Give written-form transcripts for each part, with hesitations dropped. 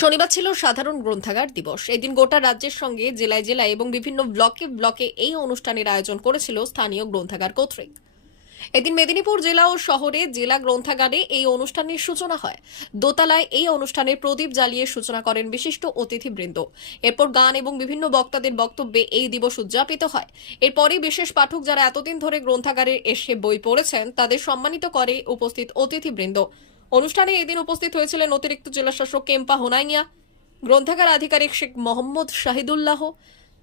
শনিবার ছিল সাধারণ গ্রন্থাগার দিবস। এদিন গোটা রাজ্যের সঙ্গে জেলায় জেলায় এবং বিভিন্ন ব্লকে ব্লকে এই অনুষ্ঠানের আয়োজন করেছিল স্থানীয় গ্রন্থাগার কর্তৃক। এদিন মেদিনীপুর জেলা ও শহরে জেলা গ্রন্থাগারে এই অনুষ্ঠানের সূচনা হয়। দোতলায় এই অনুষ্ঠানের প্রদীপ জ্বালিয়ে সূচনা করেন বিশিষ্ট অতিথিবৃন্দ। এরপর গান এবং বিভিন্ন বক্তাদের বক্তব্যে এই দিবস উদযাপিত হয়। এরপরই বিশেষ পাঠক যারা এতদিন ধরে গ্রন্থাগারে এসে বই পড়েছেন তাদের সম্মানিত করে উপস্থিত অতিথিবৃন্দ। অনুষ্ঠানে এদিন উপস্থিত হয়েছিলেন অতিরিক্ত জেলাশাসক কেম্পা হোনাইয়া, গ্রন্থাগার আধিকারিক শেখ মোহাম্মদ শাহিদুল্লাহ,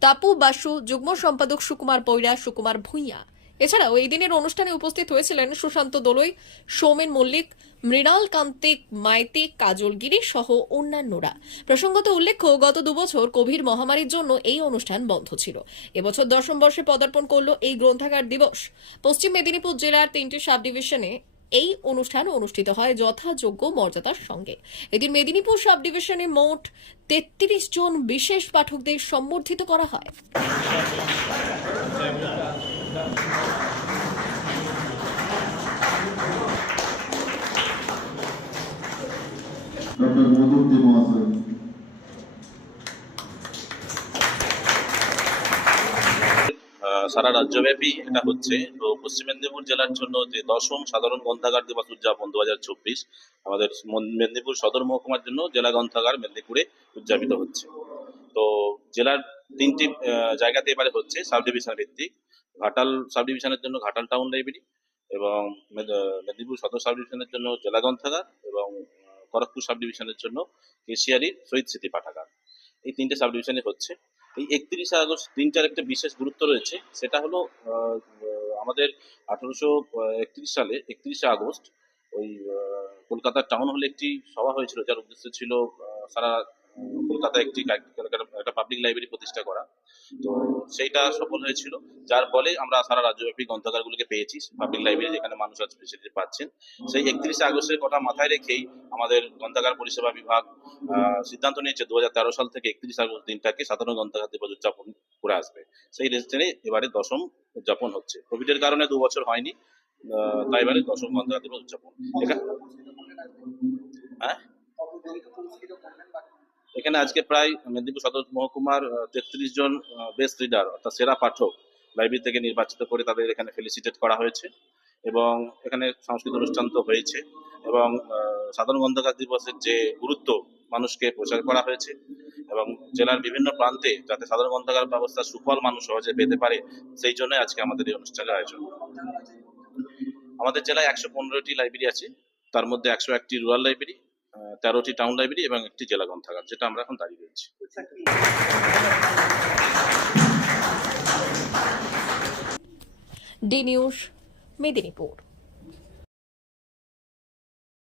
তাপু বাসু, যুগ্ম সম্পাদক সুকুমার পৈরা, সুকুমার ভূঁইয়া। এছাড়াও এই দিনের অনুষ্ঠানে উপস্থিত হয়েছিলেন সুশান্ত দোলই, সৌমেন মল্লিক, মৃণাল কান্তিক মাইতি, কাজল গিরি সহ অন্যান্যরা। প্রসঙ্গত উল্লেখ্য, গত 2 বছর কোভিড মহামারীর জন্য এই অনুষ্ঠান বন্ধ ছিল। এবছর 10ম বর্ষে পদার্পণ করল এই গ্রন্থাগার দিবস। পশ্চিম মেদিনীপুর জেলার 3টি সাব ডিভিশনে এই অনুষ্ঠান অনুষ্ঠিত হয় যথাযোগ্য মর্যাদার সঙ্গে। এদিন মেদিনীপুর সাব ডিভিশনে মোট 33 জন বিশেষ পাঠকদের সম্বর্ধিত করা হয়। ডক্টর মধুদ্দি মহাশয়। সারা রাজ্যব্যাপী এটা হচ্ছে। তো পশ্চিম মেদিনীপুর জেলার জন্য যে 10ম সাধারণ গ্রন্থাগার দিবস উদযাপন 2024 আমাদের মেদিনীপুর সদর মহকুমার জন্য জেলা গ্রন্থাগার মেদিনীপুরে উদযাপিত হচ্ছে। তো জেলার 3টি জায়গাতে এবারে হচ্ছে সাব ডিভিশন ভিত্তিক। ঘাটাল সাব ডিভিশনের জন্য ঘাটাল টাউন লাইব্রেরি এবং মেদিনীপুর সদর সাব ডিভিশনের জন্য জেলা গ্রন্থাগার এবং খড়গপুর সাব ডিভিশনের জন্য কেশিয়ারি শহীদ স্মৃতি পাঠাগার। এই 3টে সাব ডিভিশনে হচ্ছে। এই 31শে আগস্ট দিনটার একটা বিশেষ গুরুত্ব রয়েছে। সেটা হলো আমাদের 1831 সালে 31শে আগস্ট ওই কলকাতার টাউন হলে একটি সভা হয়েছিল, যার উদ্দেশ্য ছিল সারা কলকাতায় একটা পাবলিক লাইব্রেরি প্রতিষ্ঠা করা। তো সেইটা সফল হয়েছিল, যার ফলে আমরা সারা রাজ্যব্যাপী গ্রন্থাগারগুলোকে পেয়েছি, পাবলিক লাইব্রেরি যেখানে মানুষ আজ ফেসিলিটি পাচ্ছেন। সেই 31শে আগস্টের কথা মাথায় রেখেই আমাদের গ্রন্থাগার পরিষেবা বিভাগ সিদ্ধান্ত নিয়েছে 2013 সাল থেকে 31 আগস্ট দিনটাকে সাধারণ গ্রন্থাগার দিবস উদযাপন করে আসবে। সেই রেজিস্ট্রেনে এবারে 10ম উদযাপন হচ্ছে। কোভিডের কারণে 2 বছর হয়নি, তাই এবারে 10ম গ্রন্থাগার দিবস উদযাপন। এখানে আজকে প্রায় মেদিনীপুর সদর মহকুমার 33 জন বেস্ট রিডার অর্থাৎ সেরা পাঠক লাইব্রেরি থেকে নির্বাচিত করে তাদের এখানে ফেলিসিটেট করা হয়েছে এবং এখানে সাংস্কৃতিক অনুষ্ঠান তো হয়েছে এবং সাধারণ গ্রন্থাগার দিবসের যে গুরুত্ব মানুষকে প্রচার করা হয়েছে এবং জেলার বিভিন্ন প্রান্তে যাতে সাধারণ গ্রন্থাগার ব্যবস্থার সুফল মানুষ সহজে পেতে পারে, সেই জন্য আজকে আমাদের এই অনুষ্ঠানের আয়োজন। আমাদের জেলায় 115টি লাইব্রেরি আছে, তার মধ্যে 101টি রুরাল লাইব্রেরি, 13টি টাউন লাইব্রেরি এবং একটি জেলা গ্রন্থাগার, যেটা আমরা এখন দাঁড়িয়ে রয়েছি। D news, Medinipur.